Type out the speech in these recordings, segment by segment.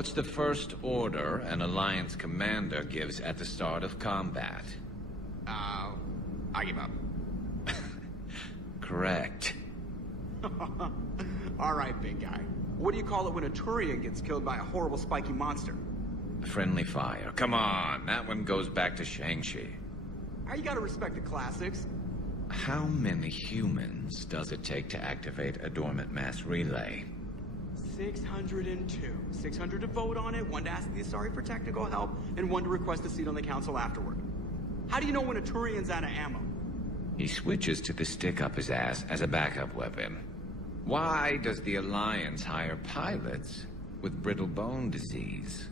What's the first order an Alliance commander gives at the start of combat? I give up. Correct. Alright, big guy. What do you call it when a Turian gets killed by a horrible spiky monster? Friendly fire. Come on, that one goes back to Shang-Chi. You gotta respect the classics. How many humans does it take to activate a dormant mass relay? 602. 600 to vote on it, 1 to ask the Asari for technical help, and 1 to request a seat on the council afterward. How do you know when a Turian's out of ammo? He switches to the stick up his ass as a backup weapon. Why does the Alliance hire pilots with brittle bone disease?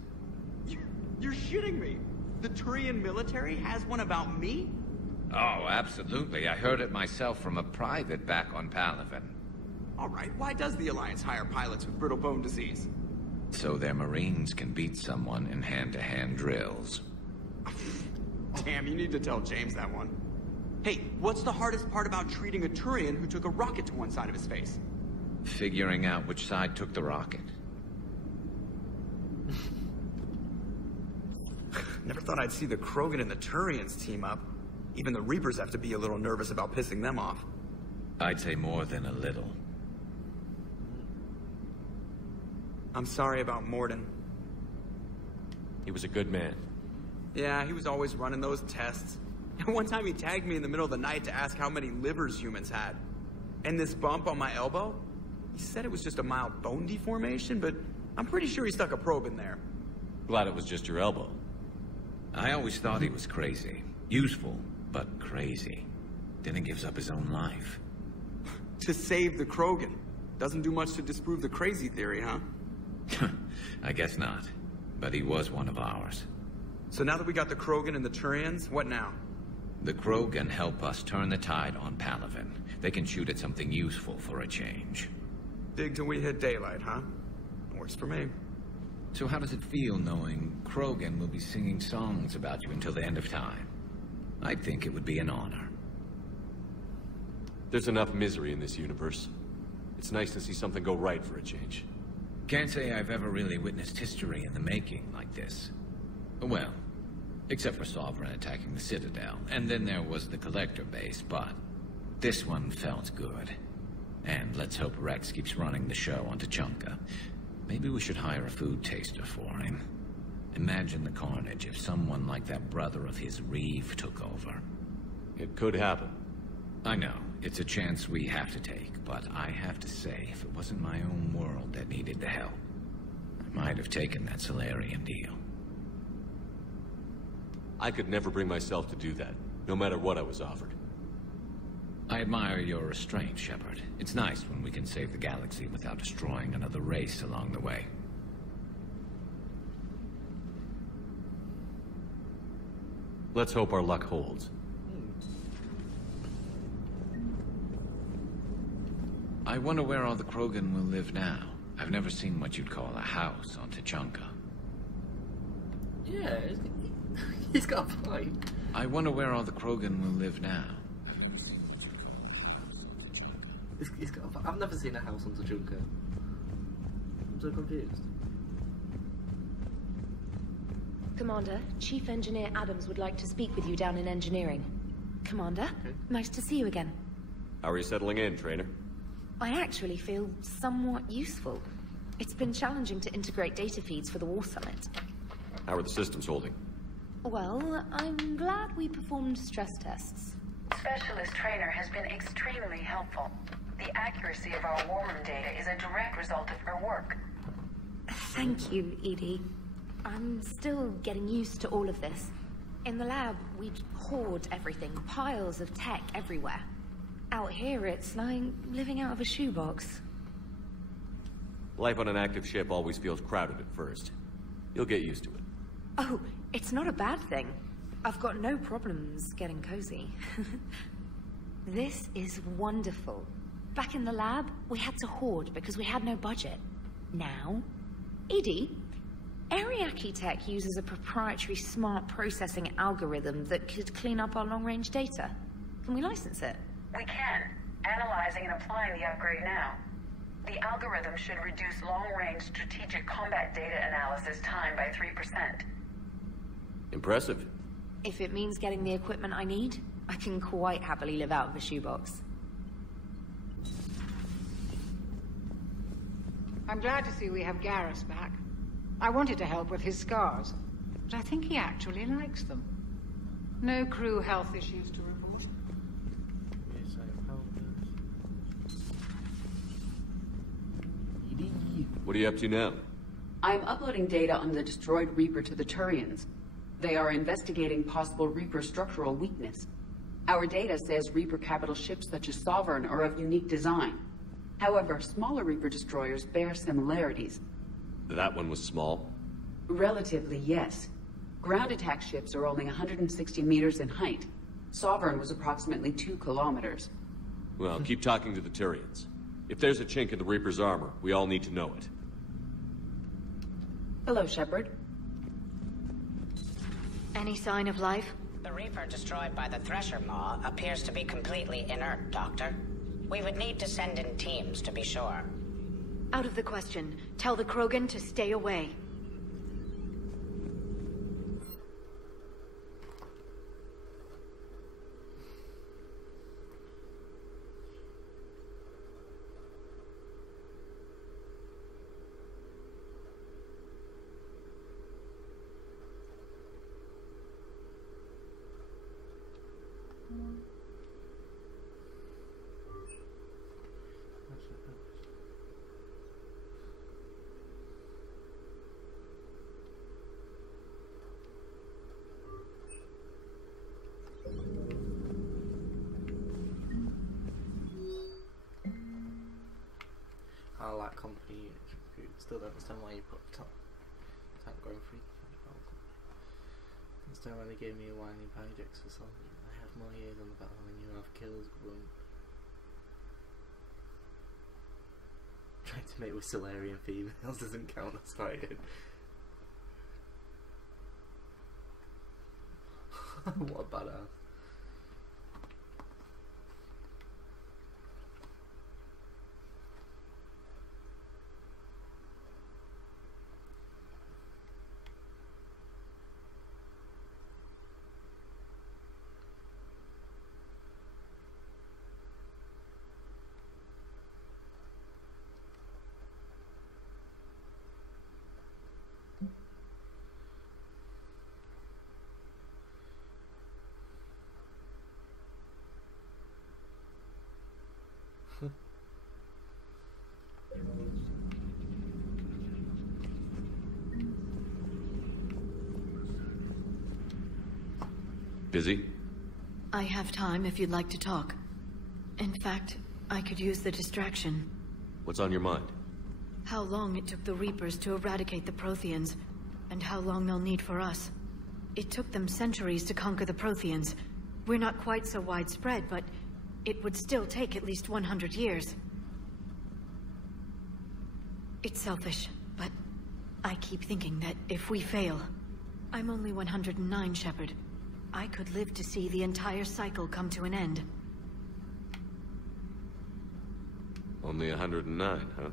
You're shitting me! The Turian military has one about me? Oh, absolutely. I heard it myself from a private back on Palaven. Alright, why does the Alliance hire pilots with brittle bone disease? So their Marines can beat someone in hand-to-hand drills. Damn, you need to tell James that one. Hey, what's the hardest part about treating a Turian who took a rocket to one side of his face? Figuring out which side took the rocket. Never thought I'd see the Krogan and the Turians team up. Even the Reapers have to be a little nervous about pissing them off. I'd say more than a little. I'm sorry about Morden. He was a good man. Yeah, he was always running those tests. And one time he tagged me in the middle of the night to ask how many livers humans had. And this bump on my elbow? He said it was just a mild bone deformation, but I'm pretty sure he stuck a probe in there. Glad it was just your elbow. I always thought he was crazy. Useful, but crazy. Then he gives up his own life. To save the Krogan. Doesn't do much to disprove the crazy theory, huh? I guess not. But he was one of ours. So now that we got the Krogan and the Turians, what now? The Krogan help us turn the tide on Palaven. They can shoot at something useful for a change. Dig till we hit daylight, huh? Works for me. So how does it feel knowing Krogan will be singing songs about you until the end of time? I think it would be an honor. There's enough misery in this universe. It's nice to see something go right for a change. Can't say I've ever really witnessed history in the making like this. Well, except for Sovereign attacking the Citadel, and then there was the Collector base, but this one felt good. And let's hope Rex keeps running the show on Tuchanka. Maybe we should hire a food taster for him. Imagine the carnage if someone like that brother of his, Reeve, took over. It could happen. I know, it's a chance we have to take, but I have to say, if it wasn't my own world that needed the help, I might have taken that Solarian deal. I could never bring myself to do that, no matter what I was offered. I admire your restraint, Shepard. It's nice when we can save the galaxy without destroying another race along the way. Let's hope our luck holds. I wonder where all the Krogan will live now. I've never seen what you'd call a house on Tuchanka. Yeah, he's got a point. I wonder where all the Krogan will live now. He's got a point. I've never seen a house on Tuchanka. I'm so confused. Commander, Chief Engineer Adams would like to speak with you down in engineering. Commander, Okay. Nice to see you again. How are you settling in, Trainer? I actually feel somewhat useful. It's been challenging to integrate data feeds for the War Summit. How are the systems holding? Well, I'm glad we performed stress tests. Specialist Trainer has been extremely helpful. The accuracy of our war room data is a direct result of her work. Thank you, Edie. I'm still getting used to all of this. In the lab, we'd hoard everything, piles of tech everywhere. Out here, it's like living out of a shoebox. Life on an active ship always feels crowded at first. You'll get used to it. Oh, it's not a bad thing. I've got no problems getting cozy. This is wonderful. Back in the lab, we had to hoard because we had no budget. Now, Edie, Ariake Tech uses a proprietary smart processing algorithm that could clean up our long-range data. Can we license it? We can. Analyzing and applying the upgrade now. The algorithm should reduce long-range strategic combat data analysis time by 3%. Impressive. If it means getting the equipment I need, I can quite happily live out of a shoebox. I'm glad to see we have Garrus back. I wanted to help with his scars, but I think he actually likes them. No crew health issues to report. What are you up to now? I'm uploading data on the destroyed Reaper to the Turians. They are investigating possible Reaper structural weakness. Our data says Reaper capital ships such as Sovereign are of unique design. However, smaller Reaper destroyers bear similarities. That one was small? Relatively, yes. Ground attack ships are only 160 meters in height. Sovereign was approximately 2 kilometers. Well, keep talking to the Turians. If there's a chink in the Reaper's armor, we all need to know it. Hello, Shepard. Any sign of life? The Reaper destroyed by the Thresher Maw appears to be completely inert, Doctor. We would need to send in teams to be sure. Out of the question. Tell the Krogan to stay away. I like company units. Still don't understand why you put tank going free. Understand why they gave me a whiny Pyjax or something. I have more years on the battle than you have kills, grunt. Trying to mate with Solarian females doesn't count as fighting. What a badass. Busy? I have time if you'd like to talk. In fact, I could use the distraction. What's on your mind? How long it took the Reapers to eradicate the Protheans, and how long they'll need for us. It took them centuries to conquer the Protheans. We're not quite so widespread, but it would still take at least 100 years. It's selfish, but I keep thinking that if we fail... I'm only 109, Shepard. I could live to see the entire cycle come to an end. Only 109, huh?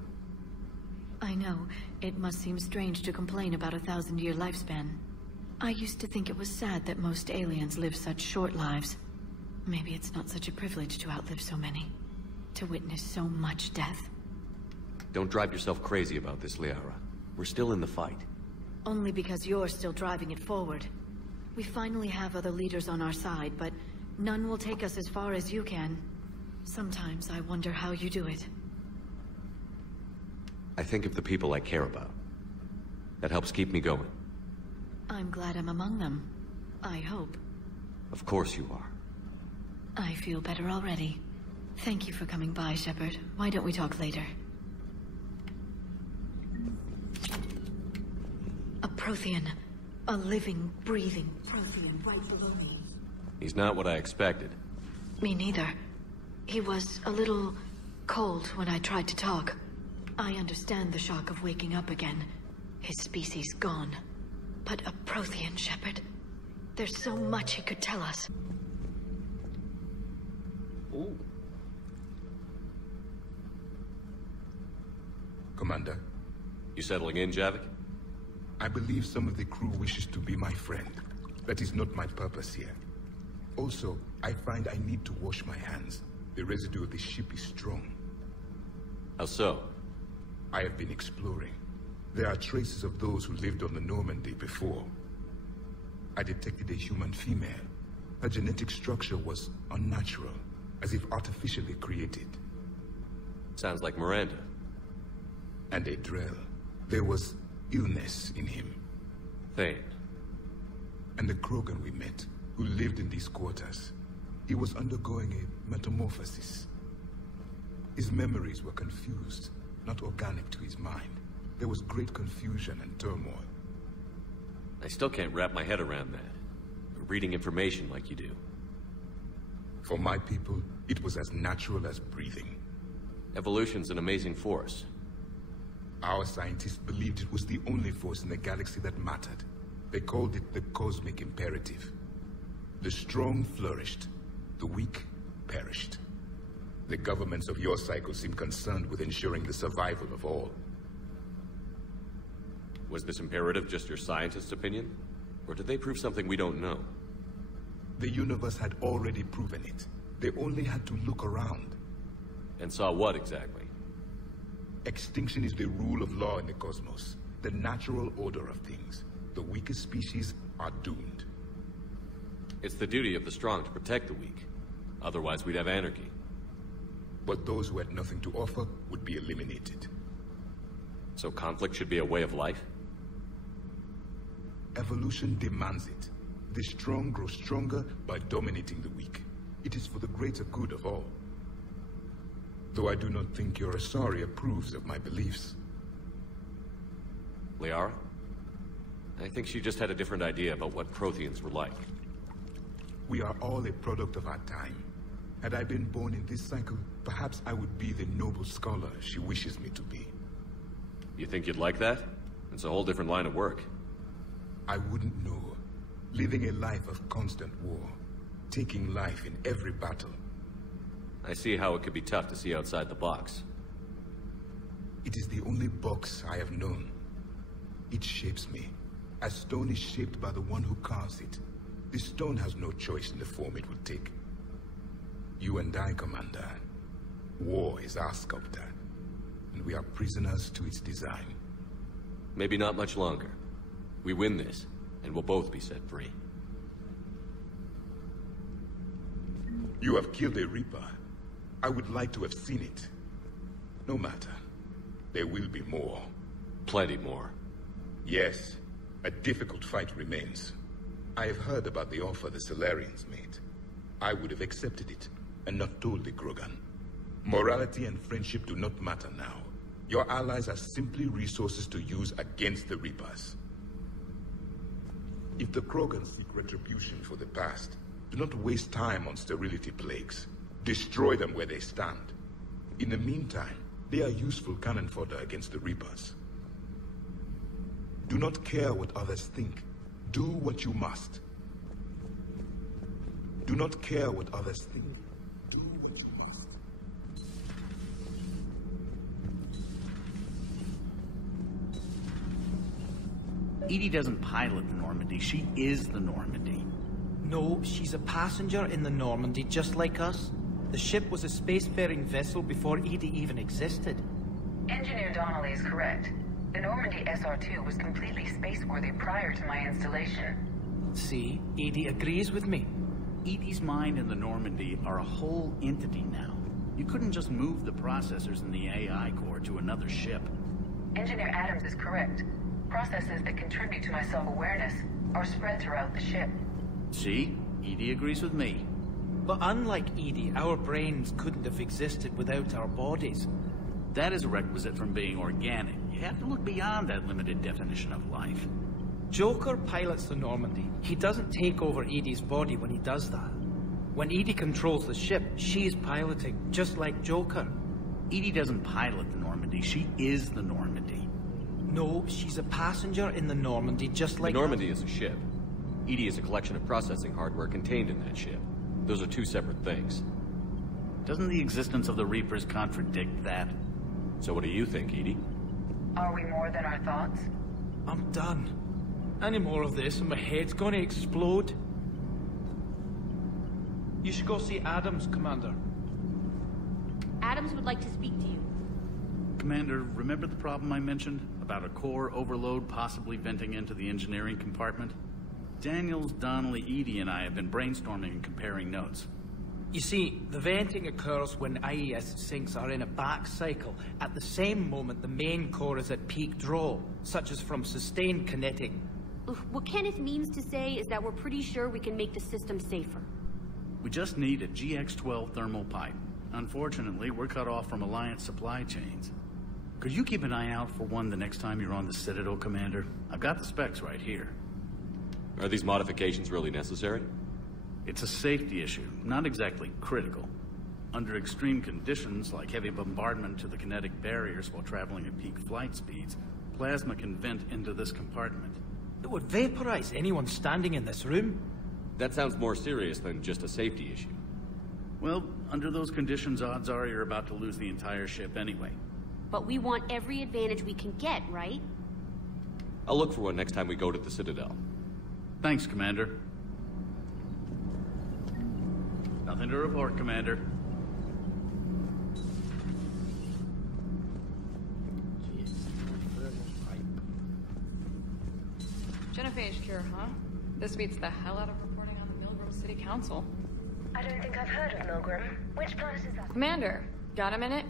I know. It must seem strange to complain about a 1,000-year lifespan. I used to think it was sad that most aliens live such short lives. Maybe it's not such a privilege to outlive so many. To witness so much death. Don't drive yourself crazy about this, Liara. We're still in the fight. Only because you're still driving it forward. We finally have other leaders on our side, but none will take us as far as you can. Sometimes I wonder how you do it. I think of the people I care about. That helps keep me going. I'm glad I'm among them. I hope. Of course you are. I feel better already. Thank you for coming by, Shepard. Why don't we talk later? A Prothean. A living, breathing Prothean right below me. He's not what I expected. Me neither. He was a little cold when I tried to talk. I understand the shock of waking up again. His species gone. But a Prothean, Shepard. There's so much he could tell us. Ooh. Commander. You settling in, Javik? I believe some of the crew wishes to be my friend. That is not my purpose here. Also, I find I need to wash my hands. The residue of the ship is strong. How so? I have been exploring. There are traces of those who lived on the Normandy before. I detected a human female. Her genetic structure was unnatural, as if artificially created. Sounds like Miranda. And a Drell. There was illness in him. Thane. And the Krogan we met, who lived in these quarters. He was undergoing a metamorphosis. His memories were confused, not organic to his mind. There was great confusion and turmoil. I still can't wrap my head around that. Reading information like you do. For my people, it was as natural as breathing. Evolution's an amazing force. Our scientists believed it was the only force in the galaxy that mattered. They called it the cosmic imperative. The strong flourished, the weak perished. The governments of your cycle seem concerned with ensuring the survival of all. Was this imperative just your scientist's opinion? Or did they prove something we don't know? The universe had already proven it. They only had to look around. And saw what exactly? Extinction is the rule of law in the cosmos. The natural order of things. The weakest species are doomed. It's the duty of the strong to protect the weak. Otherwise we'd have anarchy. But those who had nothing to offer would be eliminated. So conflict should be a way of life? Evolution demands it. The strong grow stronger by dominating the weak. It is for the greater good of all. Though I do not think your Asari approves of my beliefs. Liara? I think she just had a different idea about what Protheans were like. We are all a product of our time. Had I been born in this cycle, perhaps I would be the noble scholar she wishes me to be. You think you'd like that? It's a whole different line of work. I wouldn't know. Living a life of constant war. Taking life in every battle. I see how it could be tough to see outside the box. It is the only box I have known. It shapes me, as stone is shaped by the one who carves it. The stone has no choice in the form it will take. You and I, Commander. War is our sculptor, and we are prisoners to its design. Maybe not much longer. We win this, and we'll both be set free. You have killed a Reaper. I would like to have seen it. No matter. There will be more. Plenty more. Yes. A difficult fight remains. I have heard about the offer the Solarians made. I would have accepted it, and not told the Krogan. Morality and friendship do not matter now. Your allies are simply resources to use against the Reapers. If the Krogan seek retribution for the past, do not waste time on sterility plagues. Destroy them where they stand. In the meantime, they are useful cannon fodder against the Reapers. Do not care what others think. Do what you must. Do not care what others think. Do what you must. Edie doesn't pilot the Normandy. She is the Normandy. No, she's a passenger in the Normandy, just like us. The ship was a spacefaring vessel before Edie even existed. Engineer Donnelly is correct. The Normandy SR-2 was completely spaceworthy prior to my installation. See, Edie agrees with me. Edie's mind and the Normandy are a whole entity now. You couldn't just move the processors in the AI core to another ship. Engineer Adams is correct. Processes that contribute to my self-awareness are spread throughout the ship. See? Edie agrees with me. But unlike Edie, our brains couldn't have existed without our bodies. That is a requisite from being organic. You have to look beyond that limited definition of life. Joker pilots the Normandy. He doesn't take over Edie's body when he does that. When Edie controls the ship, she's piloting, just like Joker. Edie doesn't pilot the Normandy. She is the Normandy. No, she's a passenger in the Normandy, just like... The Normandy is a ship. Edie is a collection of processing hardware contained in that ship. Those are two separate things. Doesn't the existence of the Reapers contradict that? So what do you think, Edie? Are we more than our thoughts? I'm done. Any more of this and my head's gonna explode. You should go see Adams, Commander. Adams would like to speak to you. Commander, remember the problem I mentioned? About a core overload possibly venting into the engineering compartment? Daniels, Donnelly, Edie, and I have been brainstorming and comparing notes. You see, the venting occurs when IES sinks are in a back cycle. At the same moment, the main core is at peak draw, such as from sustained kinetic. What Kenneth means to say is that we're pretty sure we can make the system safer. We just need a GX-12 thermal pipe. Unfortunately, we're cut off from Alliance supply chains. Could you keep an eye out for one the next time you're on the Citadel, Commander? I've got the specs right here. Are these modifications really necessary? It's a safety issue, not exactly critical. Under extreme conditions, like heavy bombardment to the kinetic barriers while traveling at peak flight speeds, plasma can vent into this compartment. It would vaporize anyone standing in this room. That sounds more serious than just a safety issue. Well, under those conditions, odds are you're about to lose the entire ship anyway. But we want every advantage we can get, right? I'll look for one next time we go to the Citadel. Thanks, Commander. Nothing to report, Commander. Genophage cure, huh? This beats the hell out of reporting on the Milgram City Council. I don't think I've heard of Milgram. Which planet is that? Commander, got a minute?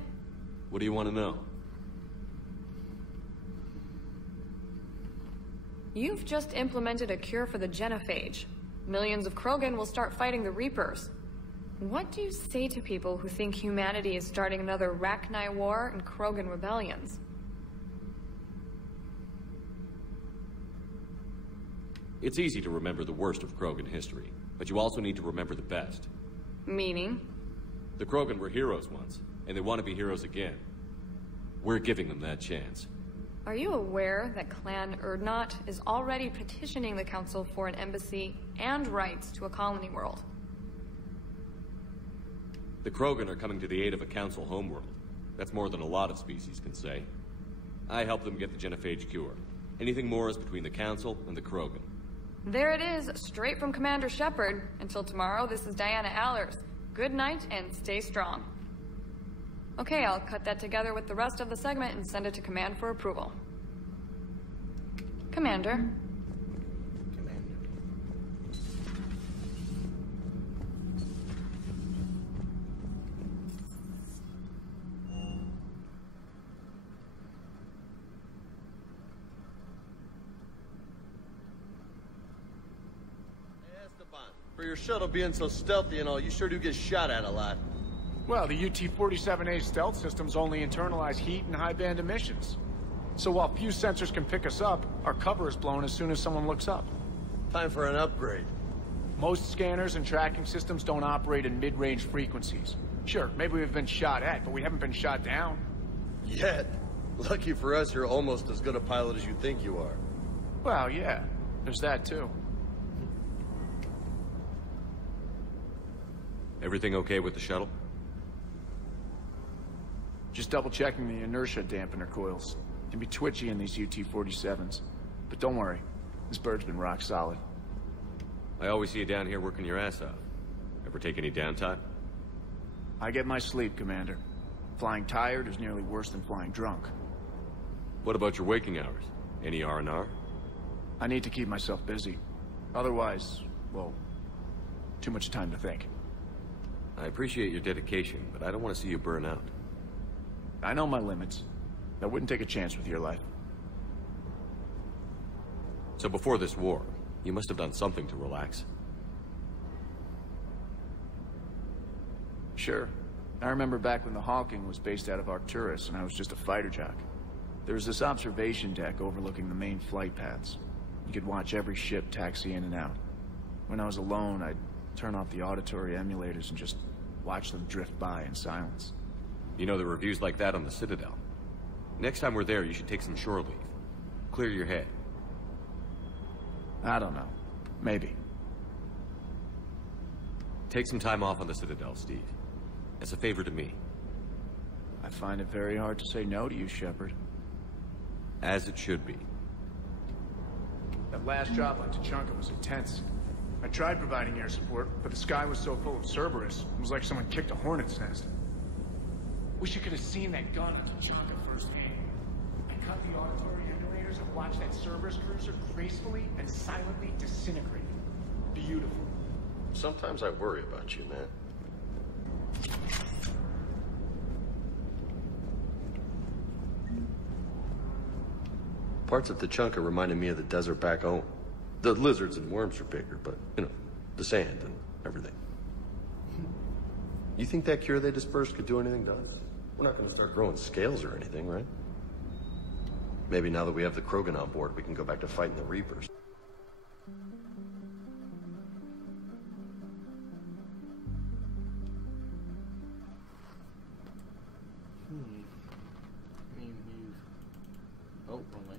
What do you want to know? You've just implemented a cure for the genophage. Millions of Krogan will start fighting the Reapers. What do you say to people who think humanity is starting another Rachni War and Krogan rebellions? It's easy to remember the worst of Krogan history, but you also need to remember the best. Meaning? The Krogan were heroes once, and they want to be heroes again. We're giving them that chance. Are you aware that Clan Urdnot is already petitioning the Council for an embassy and rights to a colony world? The Krogan are coming to the aid of a Council homeworld. That's more than a lot of species can say. I helped them get the genophage cure. Anything more is between the Council and the Krogan. There it is, straight from Commander Shepard. Until tomorrow, this is Diana Allers. Good night and stay strong. Okay, I'll cut that together with the rest of the segment and send it to Command for approval. Commander. For your shuttle being so stealthy and all, you sure do get shot at a lot. Well, the UT-47A stealth systems only internalize heat and high-band emissions. So while few sensors can pick us up, our cover is blown as soon as someone looks up. Time for an upgrade. Most scanners and tracking systems don't operate in mid-range frequencies. Sure, maybe we've been shot at, but we haven't been shot down. Yet. Lucky for us, you're almost as good a pilot as you think you are. Well, yeah. There's that, too. Everything okay with the shuttle? Just double-checking the inertia dampener coils. Can be twitchy in these UT-47s. But don't worry, this bird's been rock solid. I always see you down here working your ass off. Ever take any downtime? I get my sleep, Commander. Flying tired is nearly worse than flying drunk. What about your waking hours? Any R&R? I need to keep myself busy. Otherwise, well, too much time to think. I appreciate your dedication, but I don't want to see you burn out. I know my limits. I wouldn't take a chance with your life. So before this war, you must have done something to relax. Sure. I remember back when the Hawking was based out of Arcturus and I was just a fighter jock. There was this observation deck overlooking the main flight paths. You could watch every ship taxi in and out. When I was alone, I'd turn off the auditory emulators and just watch them drift by in silence. You know, the reviews like that on the Citadel. Next time we're there, you should take some shore leave. Clear your head. I don't know. Maybe. Take some time off on the Citadel, Steve. As a favor to me. I find it very hard to say no to you, Shepard. As it should be. That last drop on Tuchanka was intense. I tried providing air support, but the sky was so full of Cerberus, it was like someone kicked a hornet's nest. Wish you could have seen that gun on Tuchanka firsthand. I cut the auditory emulators and watched that Cerberus cruiser gracefully and silently disintegrate. Beautiful. Sometimes I worry about you, man. Parts of Tuchanka reminded me of the desert back home. The lizards and worms are bigger, but, you know, the sand and everything. You think that cure they dispersed could do anything to us? We're not going to start growing scales or anything, right? Maybe now that we have the Krogan on board, we can go back to fighting the Reapers. Oh, wrong way.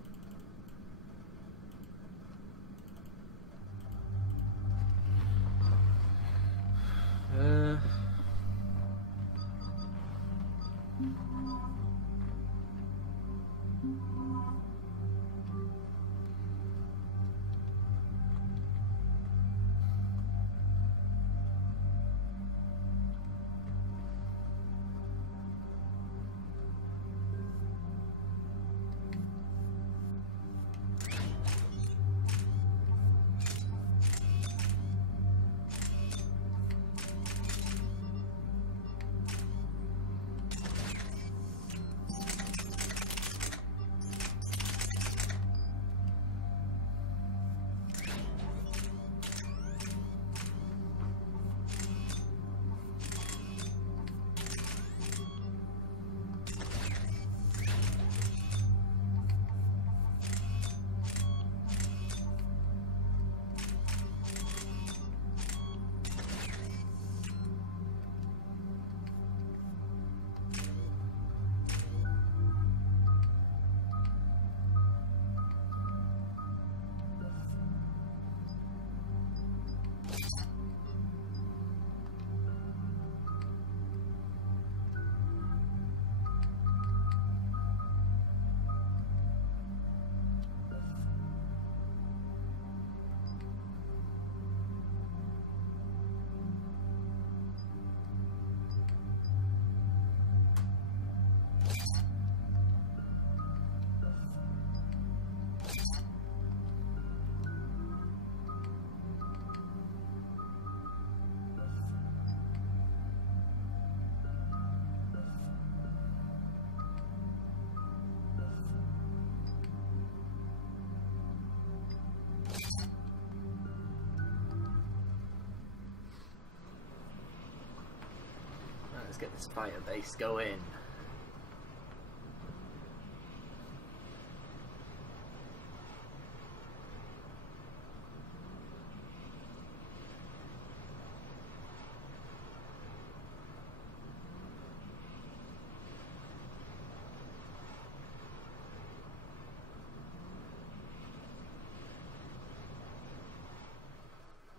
Let's get this fire base going.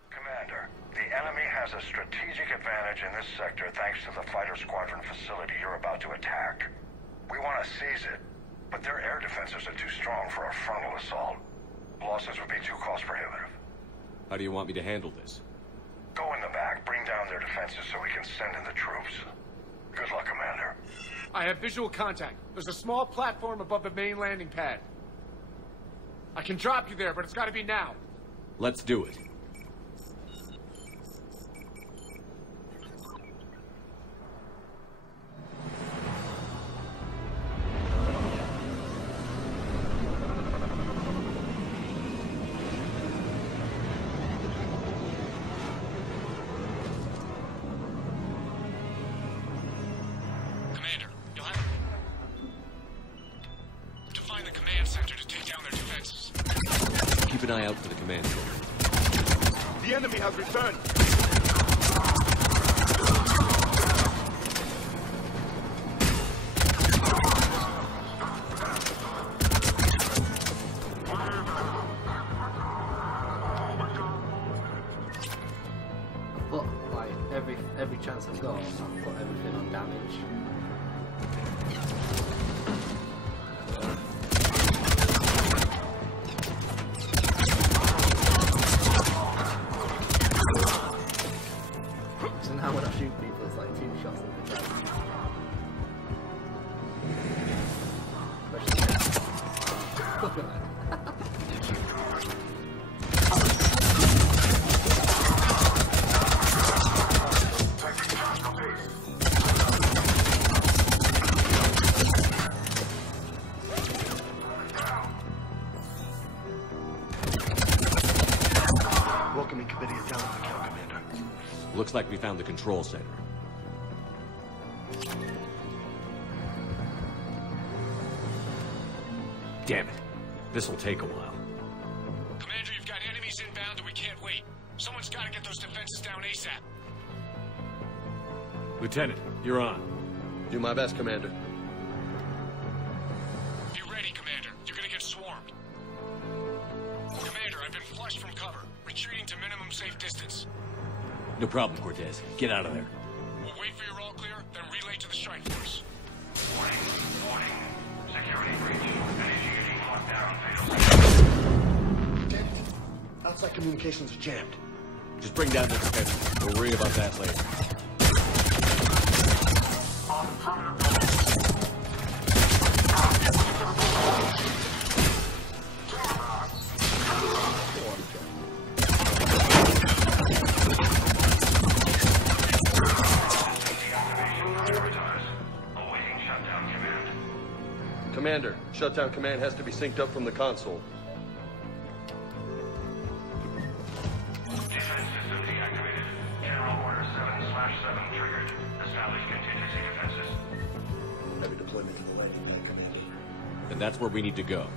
Commander, the enemy has a strategic advantage in this sector thanks to the fighter squadron facility you're about to attack. We want to seize it, but their air defenses are too strong for a frontal assault. Losses would be too cost prohibitive. How do you want me to handle this? Go in the back, bring down their defenses so we can send in the troops. Good luck, Commander. I have visual contact. There's a small platform above the main landing pad. I can drop you there, but it's got to be now. Let's do it. Keep an eye out for the command center. The enemy has returned! I've put, like, every chance I've got, I've put everything on damage. welcoming committee is down at the count, Commander. Looks like we found the control center. Damn it. This'll take a while. Commander, you've got enemies inbound and we can't wait. Someone's gotta get those defenses down ASAP. Lieutenant, you're on. Do my best, Commander. Be ready, Commander. You're gonna get swarmed. Commander, I've been flushed from cover. Retreating to minimum safe distance. No problem, Cortez. Get out of there. We'll wait for your all clear, then relay to the strike force. Warning. Security breach. Initiating lockdown. Damn it. Outside communications are jammed. Just bring down the defenses. We'll worry about that later. Commander, shutdown command has to be synced up from the console. Defense system deactivated. General Order 7/7 triggered. Establish contingency defenses. Heavy deployment to the landing pad, Commander. And that's where we need to go.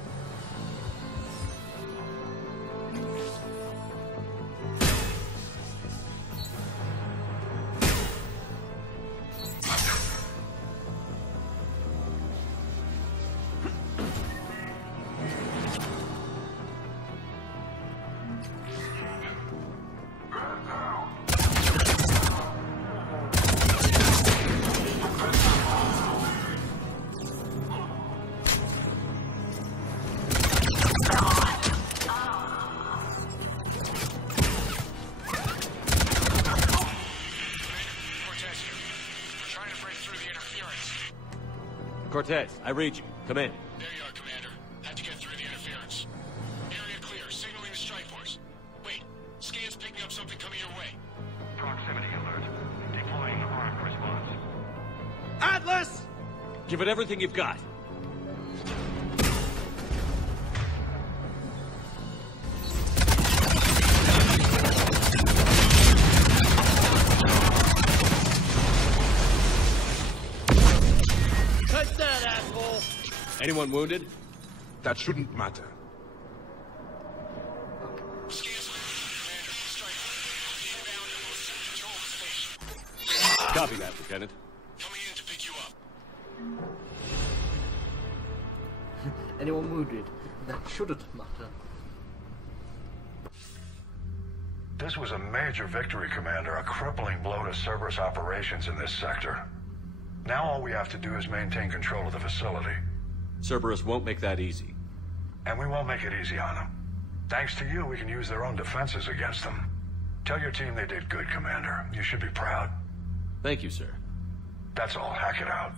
Cortez, I read you. Come in. There you are, Commander. Had to get through the interference. Area clear. Signaling the strike force. Wait. Scan's picking up something coming your way. Proximity alert. Deploying armed response. Atlas! Give it everything you've got. Anyone wounded? That shouldn't matter. Copy that, Lieutenant. Coming in to pick you up. Anyone wounded? That shouldn't matter. This was a major victory, Commander. A crippling blow to Cerberus operations in this sector. Now all we have to do is maintain control of the facility. Cerberus won't make that easy. And we won't make it easy on them. Thanks to you, we can use their own defenses against them. Tell your team they did good, Commander. You should be proud. Thank you, sir. That's all. Hack it out.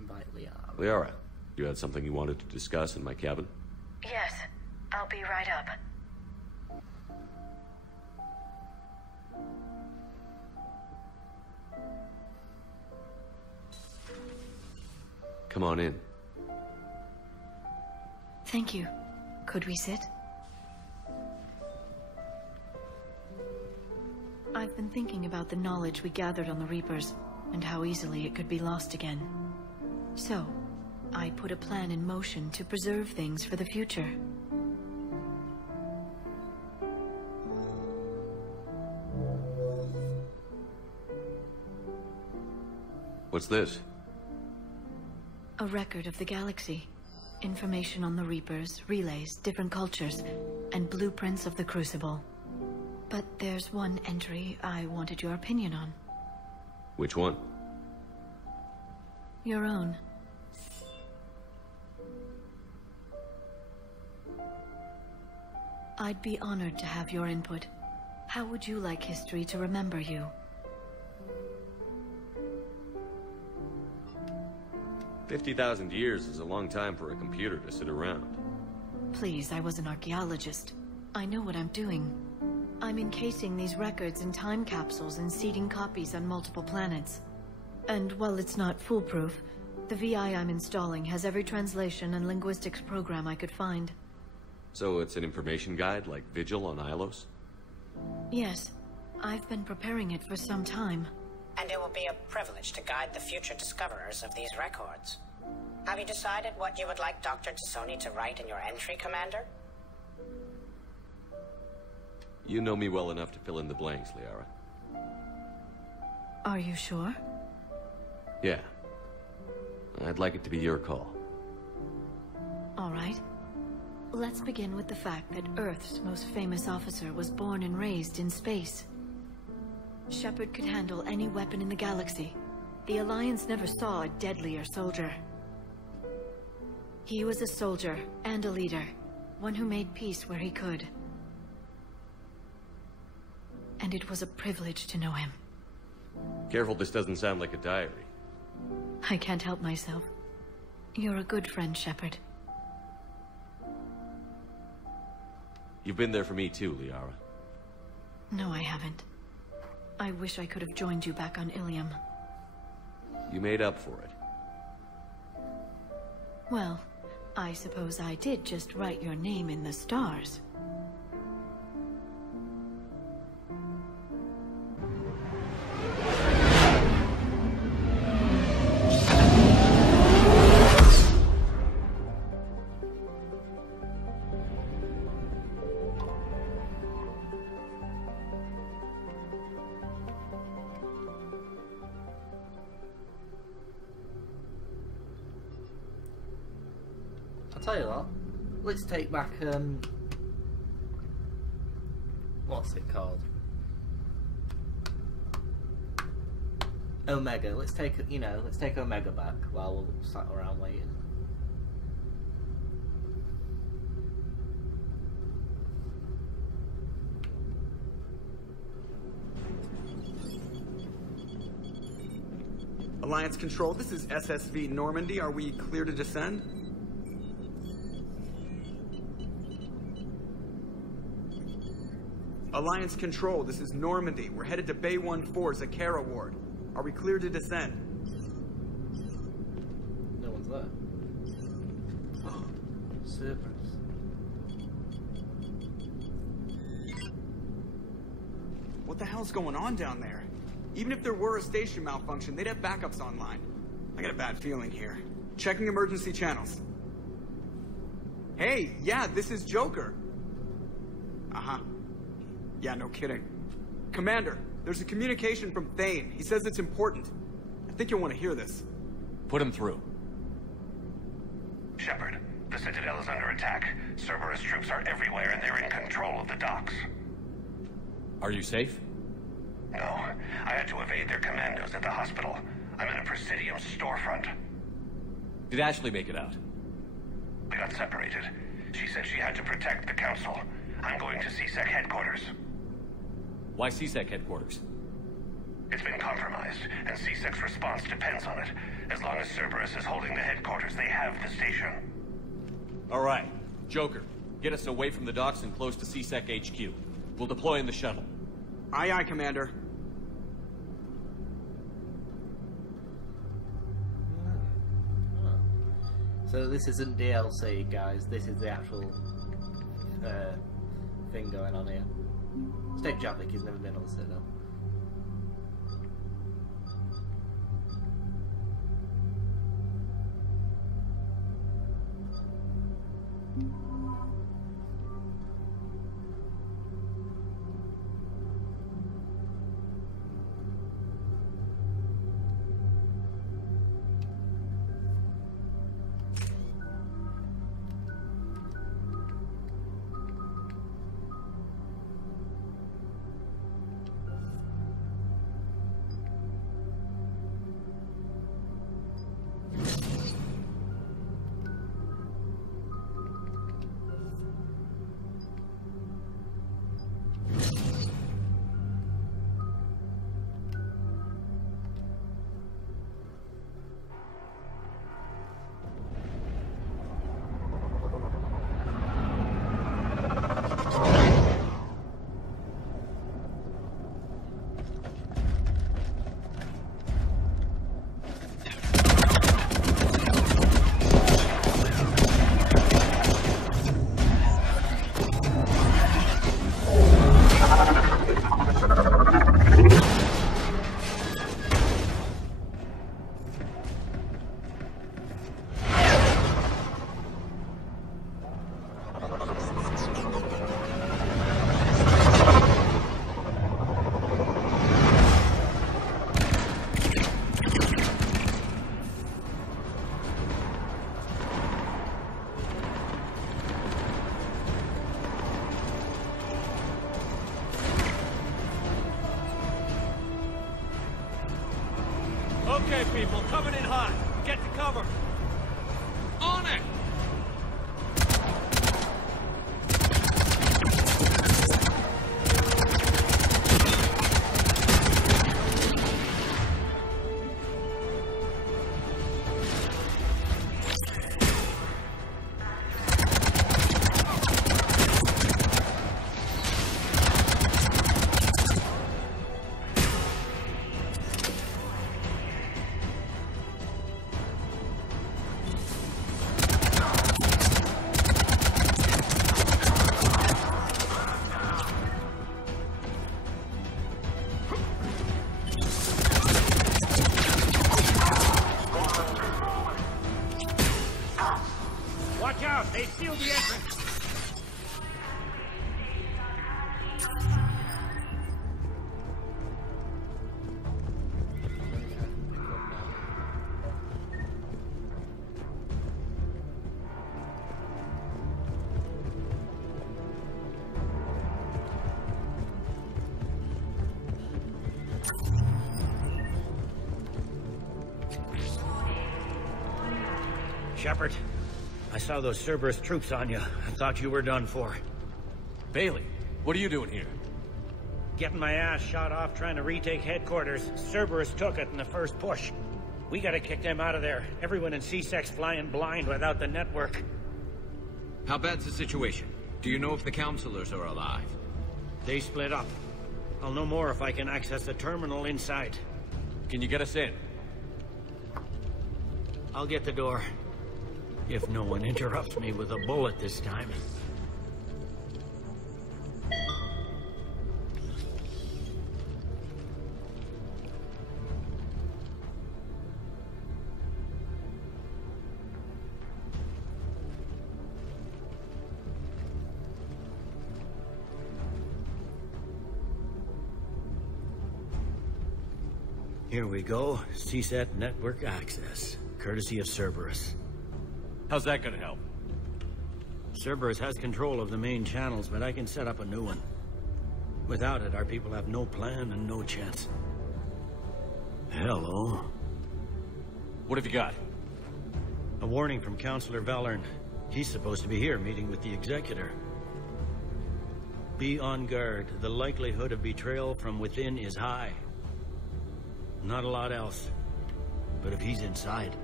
Invite Leone. Liara, you had something you wanted to discuss in my cabin? Yes, I'll be right up. Come on in. Thank you. Could we sit? I've been thinking about the knowledge we gathered on the Reapers, and how easily it could be lost again. So, I put a plan in motion to preserve things for the future. What's this? A record of the galaxy. Information on the Reapers, relays, different cultures, and blueprints of the Crucible. But there's one entry I wanted your opinion on. Which one? Your own. I'd be honored to have your input. How would you like history to remember you? 50,000 years is a long time for a computer to sit around. Please, I was an archaeologist. I know what I'm doing. I'm encasing these records in time capsules and seeding copies on multiple planets. And while it's not foolproof, The VI I'm installing has every translation and linguistics program I could find. So it's an information guide like Vigil on Ilos? Yes. I've been preparing it for some time. And it will be a privilege to guide the future discoverers of these records. Have you decided what you would like Dr. Tassoni to write in your entry, Commander? You know me well enough to fill in the blanks, Liara. Are you sure? Yeah. I'd like it to be your call. All right. Let's begin with the fact that Earth's most famous officer was born and raised in space. Shepard could handle any weapon in the galaxy. The Alliance never saw a deadlier soldier. He was a soldier and a leader, one who made peace where he could. And it was a privilege to know him. Careful, this doesn't sound like a diary. I can't help myself. You're a good friend, Shepard. You've been there for me too, Liara. No, I haven't. I wish I could have joined you back on Ilium. You made up for it. Well, I suppose I did just write your name in the stars. I'll tell you what, let's take back, what's it called? Omega. Let's take, let's take Omega back while we're sat around waiting. Alliance Control, this is SSV Normandy. Are we clear to descend? Alliance Control, this is Normandy. We're headed to Bay 1-4's Akara Ward. Are we clear to descend? No one's there. Oh, Cerberus. What the hell's going on down there? Even if there were a station malfunction, they'd have backups online. I got a bad feeling here. Checking emergency channels. Hey, yeah, this is Joker. Uh-huh. Yeah, no kidding. Commander, there's a communication from Thane. He says it's important. I think you'll want to hear this. Put him through. Shepard, the Citadel is under attack. Cerberus troops are everywhere and they're in control of the docks. Are you safe? No, I had to evade their commandos at the hospital. I'm in a Presidium storefront. Did Ashley make it out? We got separated. She said she had to protect the Council. I'm going to CSEC headquarters. Why CSEC headquarters? It's been compromised, and CSEC's response depends on it. As long as Cerberus is holding the headquarters, they have the station. All right. Joker, get us away from the docks and close to CSEC HQ. We'll deploy in the shuttle. Aye, aye, Commander. So this isn't DLC, guys. This is the actual thing going on here. Let's take Javik. He's never been on the Citadel. Okay, people, coming in hot. Get to cover. On it! Watch out! They sealed the entrance! Shepard, I saw those Cerberus troops on you. I thought you were done for. Bailey, what are you doing here? Getting my ass shot off trying to retake headquarters. Cerberus took it in the first push. We gotta kick them out of there. Everyone in C-Sec's flying blind without the network. How bad's the situation? Do you know if the counselors are alive? They split up. I'll know more if I can access the terminal inside. Can you get us in? I'll get the door. If no one interrupts me with a bullet this time. Here we go. CSAT network access, courtesy of Cerberus. How's that gonna help? Cerberus has control of the main channels, but I can set up a new one. Without it, our people have no plan and no chance. Hello. What have you got? A warning from Counselor Valern. He's supposed to be here meeting with the Executor. Be on guard. The likelihood of betrayal from within is high. Not a lot else. But if he's inside...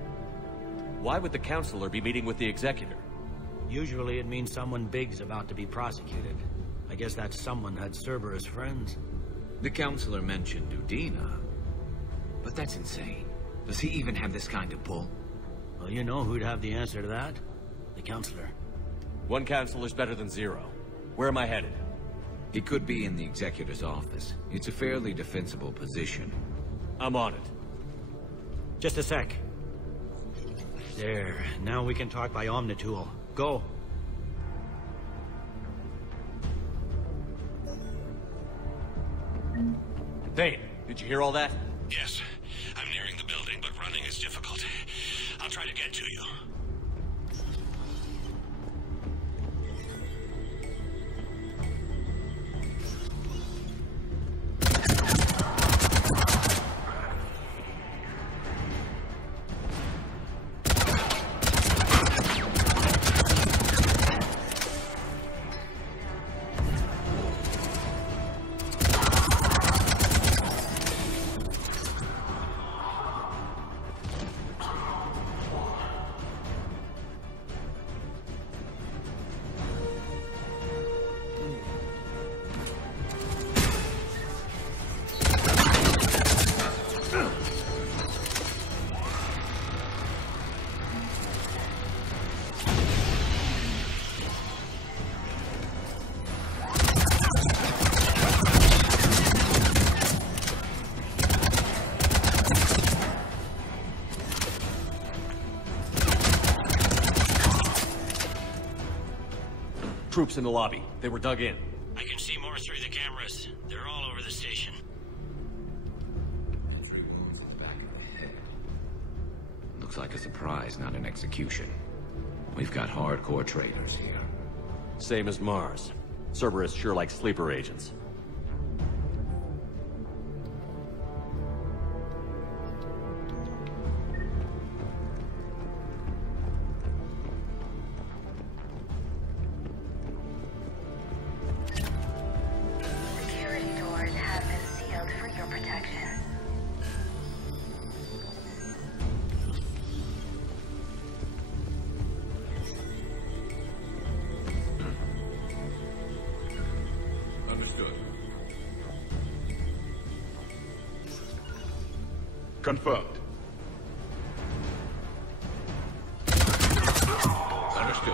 Why would the Counselor be meeting with the Executor? Usually it means someone big's about to be prosecuted. I guess that someone had Cerberus friends. The Counselor mentioned Udina. But that's insane. Does he even have this kind of pull? Well, you know who'd have the answer to that? The Counselor. One Counselor's better than zero. Where am I headed? He could be in the Executor's office. It's a fairly defensible position. I'm on it. Just a sec. There. Now we can talk by Omnitool. Go. Thane, did you hear all that? Yes. I'm nearing the building, but running is difficult. I'll try to get to you. Troops in the lobby. They were dug in. I can see more through the cameras. They're all over the station. Looks like a surprise, not an execution. We've got hardcore traitors here. Same as Mars. Cerberus sure likes sleeper agents. Confirmed. Understood.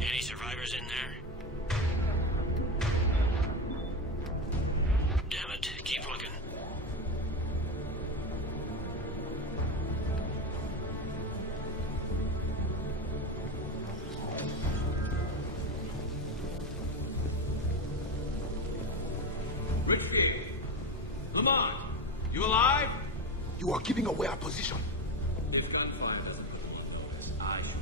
Any survivors in there? Damn it, keep looking. Richfield! Lamont! You alive? You are giving away our position. If gunfire doesn't put you on notice, I should.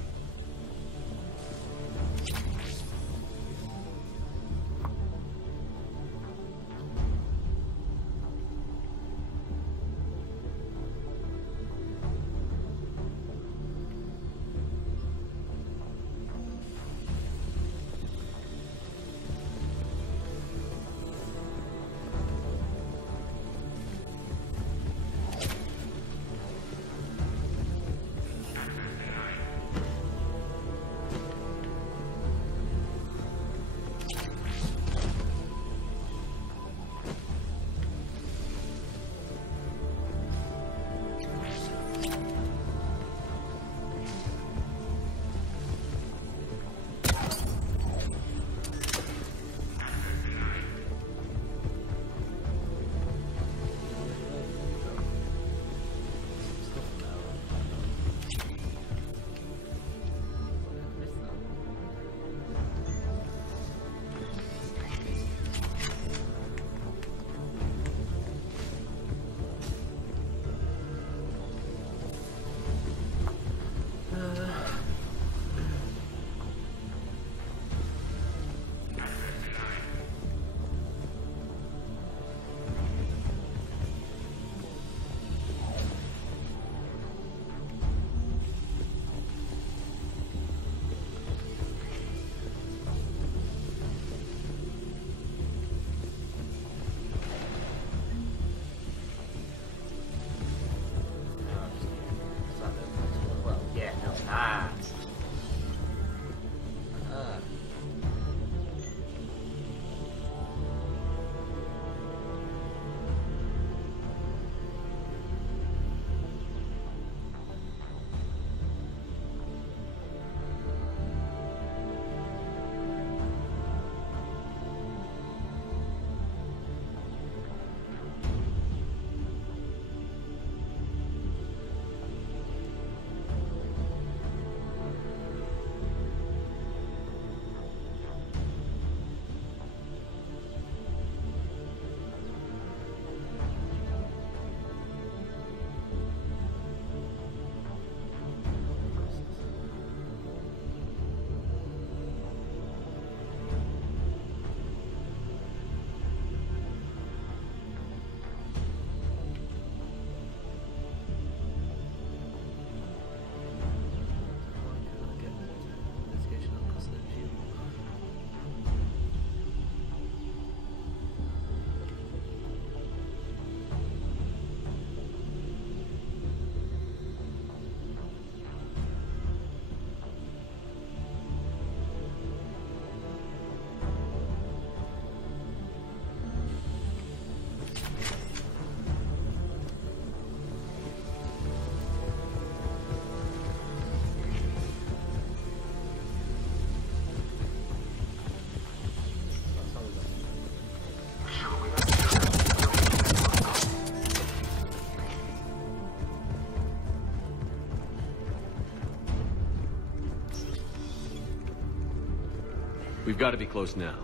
We've got to be close now.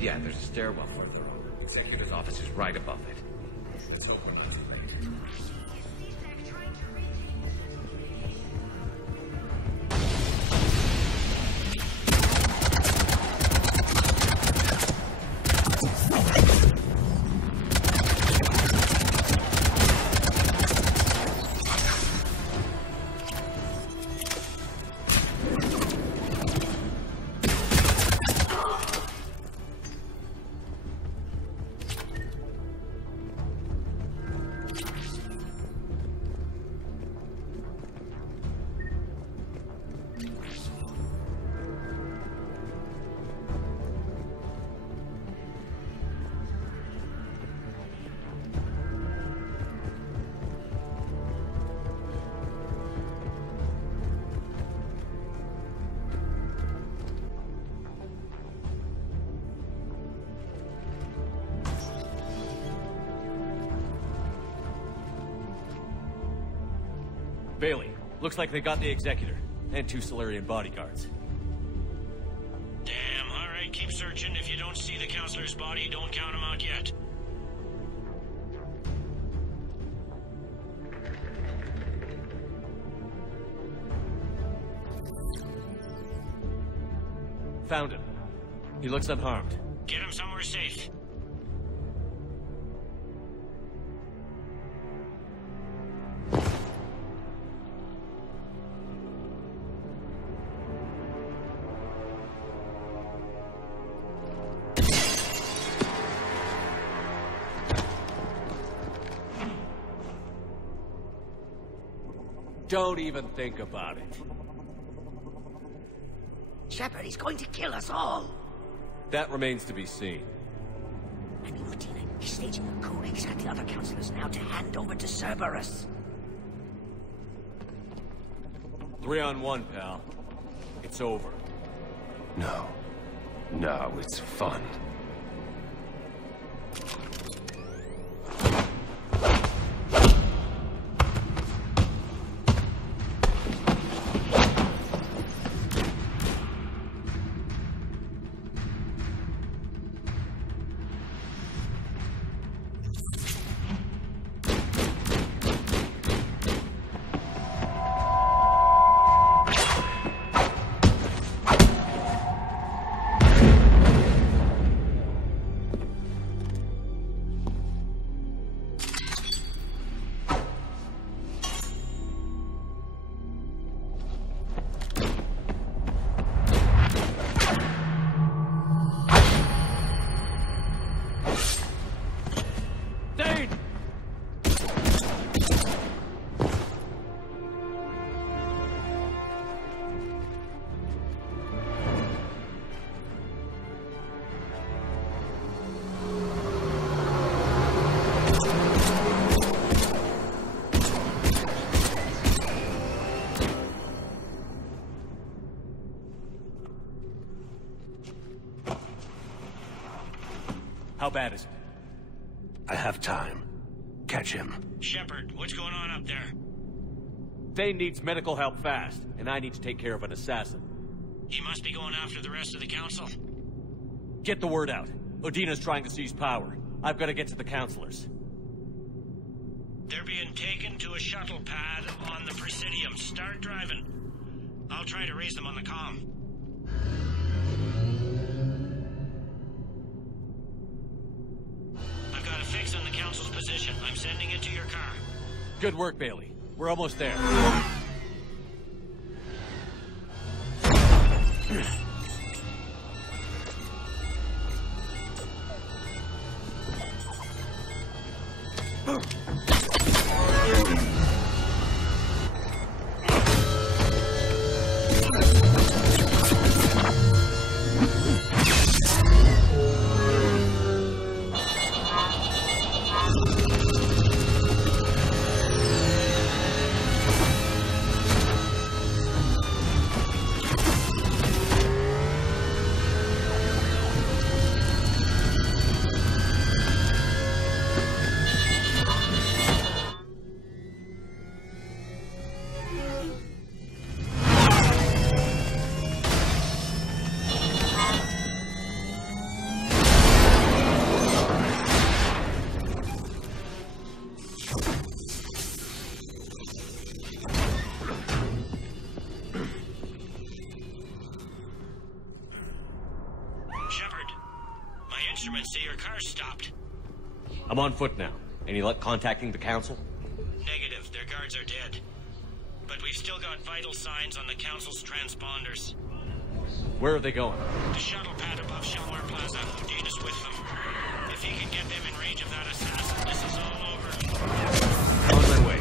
Yeah, there's a stairwell further on. Executor's office is right above it. Let's hope we're not too late. Bailey, looks like they got the Executor, and 2 Solarian bodyguards. Damn, alright, keep searching. If you don't see the counselor's body, don't count him out yet. Found him. He looks unharmed. Get him somewhere safe. Don't even think about it. Shepard, he's going to kill us all. That remains to be seen. And look, he's staging a coup. He's got the other counselors now to hand over to Cerberus. 3-on-1, pal. It's over. No. No, it's fun. How bad is it? I have time. Catch him. Shepard, what's going on up there? Thane needs medical help fast, and I need to take care of an assassin. He must be going after the rest of the council. Get the word out. Odina's trying to seize power. I've got to get to the counselors. They're being taken to a shuttle pad on the Presidium. Start driving. I'll try to raise them on the comm. I've got a fix on the council's position. I'm sending it to your car. Good work, Bailey. We're almost there. instruments say your car's stopped. I'm on foot now. Any luck contacting the council? Negative. Their guards are dead. But we've still got vital signs on the council's transponders. Where are they going? The shuttle pad above Shelmar Plaza. Dana's with them. If he can get them in range of that assassin, this is all over. On my way.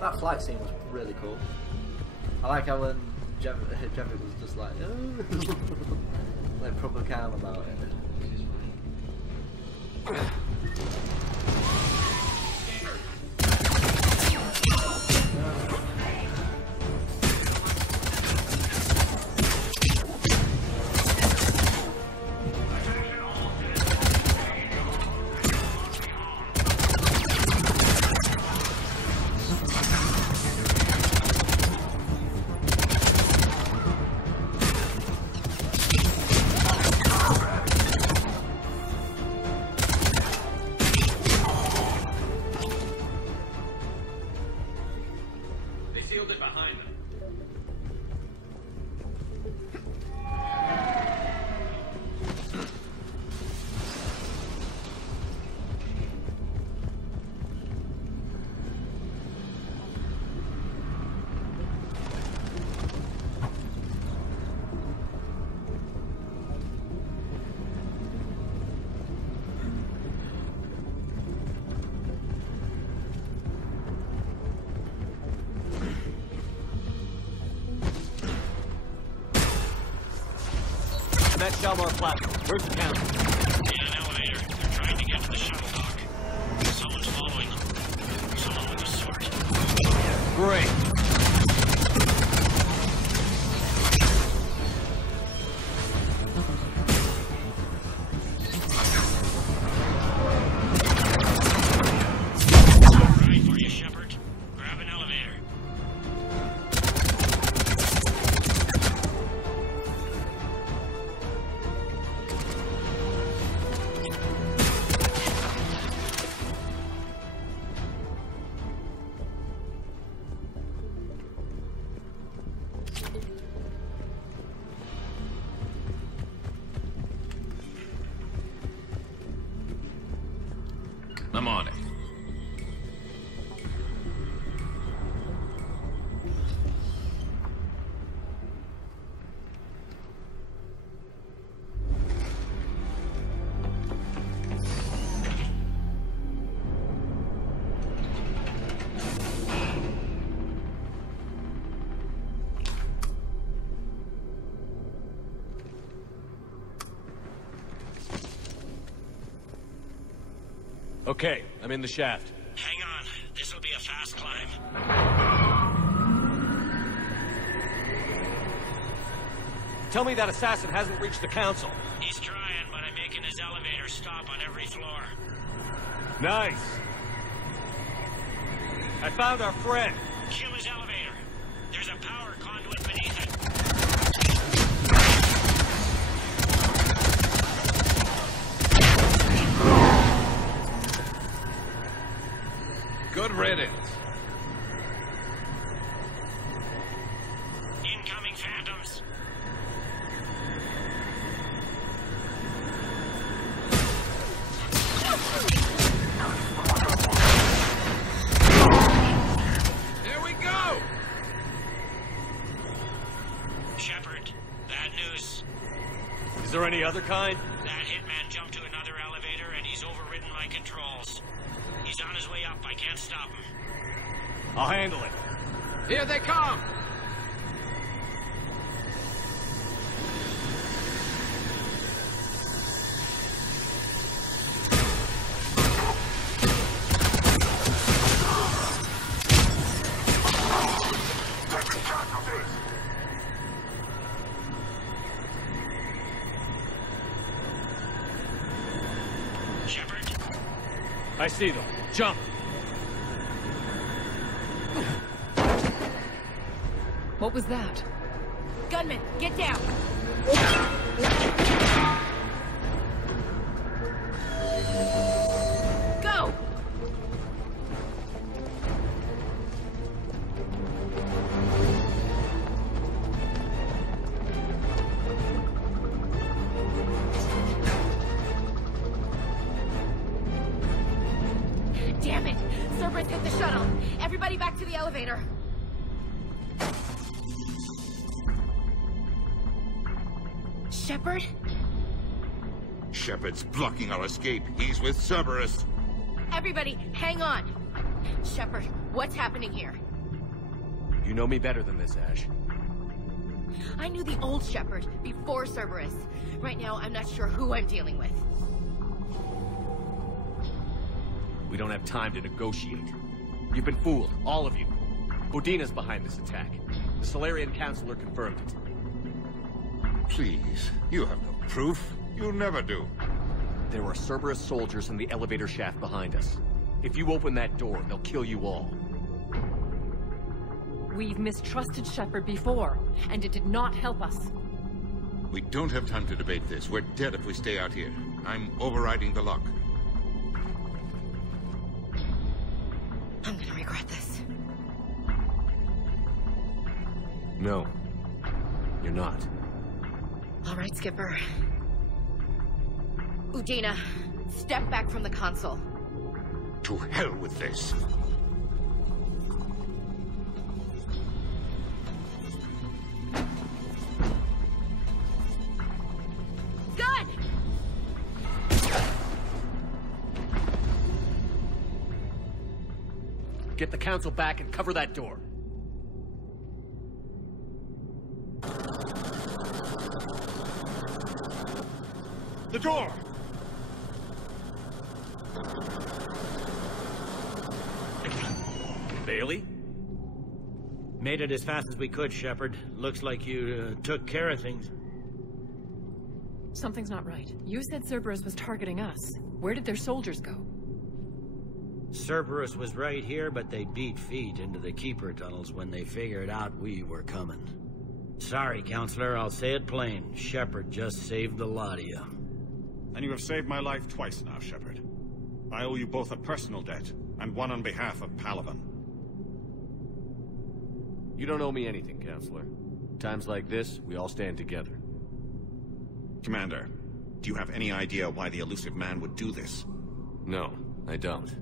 That flight scene was really cool. I like how when Jeffy was just like, like proper calm about it. I'm at Shelmar Plaza. Where's the council? In an elevator. They're trying to get to the shuttle dock. Someone's following them. Someone with a sword. Great. Right for you, Shepard. Grab an elevator. I'm on it. Okay, I'm in the shaft. Hang on. This'll be a fast climb. Tell me that assassin hasn't reached the council. He's trying, but I'm making his elevator stop on every floor. Nice. I found our friend. Kill his elevator. There's a power conduit beneath it. Good riddance. Incoming phantoms. There we go! Shepard, bad news. Is there any other kind? That hitman jumped to another elevator and he's overridden my controls. He's on his way up. I can't stop him. I'll handle it. Here they come! I see them. Jump! What was that? Gunman, get down! Go! Damn it! Cerberus hit the shuttle! Everybody back to the elevator! Shepard? Shepard's blocking our escape. He's with Cerberus. Everybody, hang on! Shepard, what's happening here? You know me better than this, Ash. I knew the old Shepard before Cerberus. Right now, I'm not sure who I'm dealing with. We don't have time to negotiate. You've been fooled, all of you. Udina's behind this attack. The Solarian Councilor confirmed it. Please, you have no proof. You'll never do. There are Cerberus soldiers in the elevator shaft behind us. If you open that door, they'll kill you all. We've mistrusted Shepard before, and it did not help us. We don't have time to debate this. We're dead if we stay out here. I'm overriding the lock. I'm gonna regret this. No. You're not. All right, Skipper. Udina, step back from the console. To hell with this. Gun! Get the Council back and cover that door. The door! Bailey? Made it as fast as we could, Shepard. Looks like you took care of things. Something's not right. You said Cerberus was targeting us. Where did their soldiers go? Cerberus was right here, but they beat feet into the Keeper tunnels when they figured out we were coming. Sorry, Counselor, I'll say it plain. Shepard just saved the lot of you. And you have saved my life twice now, Shepard. I owe you both a personal debt, and one on behalf of Palaven. You don't owe me anything, Counselor. Times like this, we all stand together. Commander, do you have any idea why the elusive man would do this? No, I don't.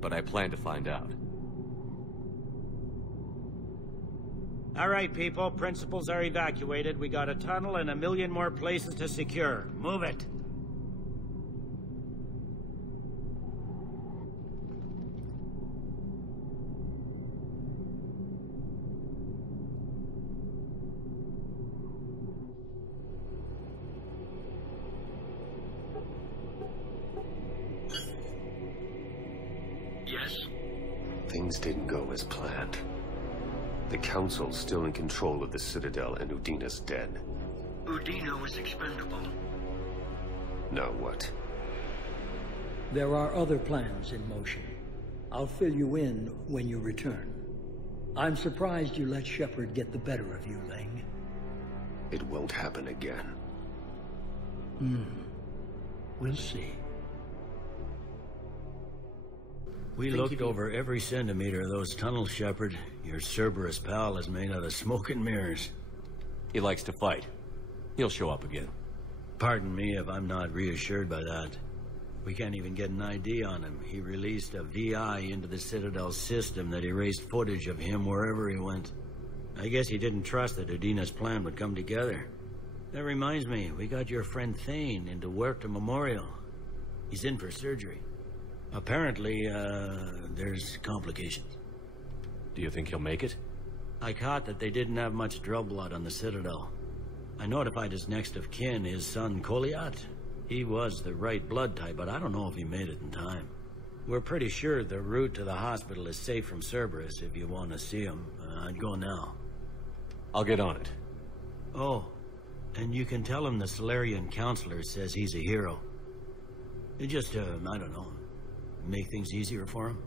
But I plan to find out. All right, people. Principals are evacuated. We got a tunnel and 1 million more places to secure. Move it. Yes? Things didn't go as planned. The Council's still in control of the Citadel and Udina's dead. Udina was expendable. Now what? There are other plans in motion. I'll fill you in when you return. I'm surprised you let Shepard get the better of you, Ling. It won't happen again. We'll see. We looked over every centimeter of those tunnels, Shepard. Your Cerberus pal is made out of smoke and mirrors. He likes to fight. He'll show up again. Pardon me if I'm not reassured by that. We can't even get an ID on him. He released a VI into the Citadel system that erased footage of him wherever he went. I guess he didn't trust that Udina's plan would come together. That reminds me, we got your friend Thane into Huerta Memorial. He's in for surgery. Apparently, there's complications. Do you think he'll make it? I caught that they didn't have much drill blood on the Citadel. I notified his next of kin, his son Koliat. He was the right blood type, but I don't know if he made it in time. We're pretty sure the route to the hospital is safe from Cerberus if you want to see him. I'd go now. I'll get on it. Oh, and you can tell him the Solarian Councilor says he's a hero. It just, I don't know, make things easier for him.